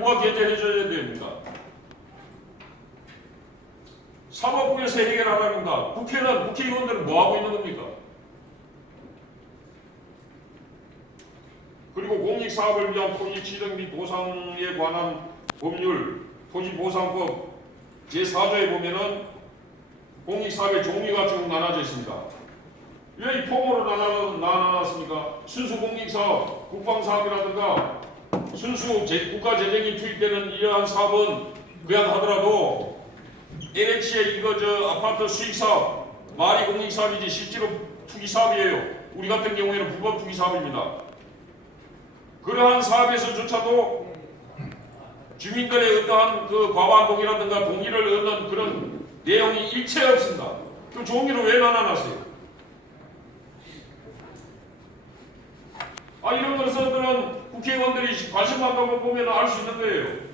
누가 게재해줘야 됩니까? 사법부에서 해결하라는가? 국회는 국회의원들은 뭐 하고 있는 겁니까? 그리고 공익사업을 위한 토지 지정 및 보상에 관한 법률 토지보상법 제4조에 보면은 공익사업의 종류가 쭉 나눠져 있습니다. 왜이 나눠, 나눠놨습니까? 순수 공익사업, 국방사업이라든가 순수 제- 국가재정이 투입되는 이러한 사업은 그냥 하더라도 LH의 이거 저 아파트 수익사업, 말이 공익사업이지 실제로 투기사업이에요. 우리 같은 경우에는 불법 투기사업입니다. 그러한 사업에서조차도 주민들의 어떠한 그 과반동이라든가 동의를 얻는 그런 내용이 일체 없습니다. 그 종이로 왜 나눠놨어요? 아 이런 것들은 국회의원들이 관심만 가면 보면 알 수 있는 거예요.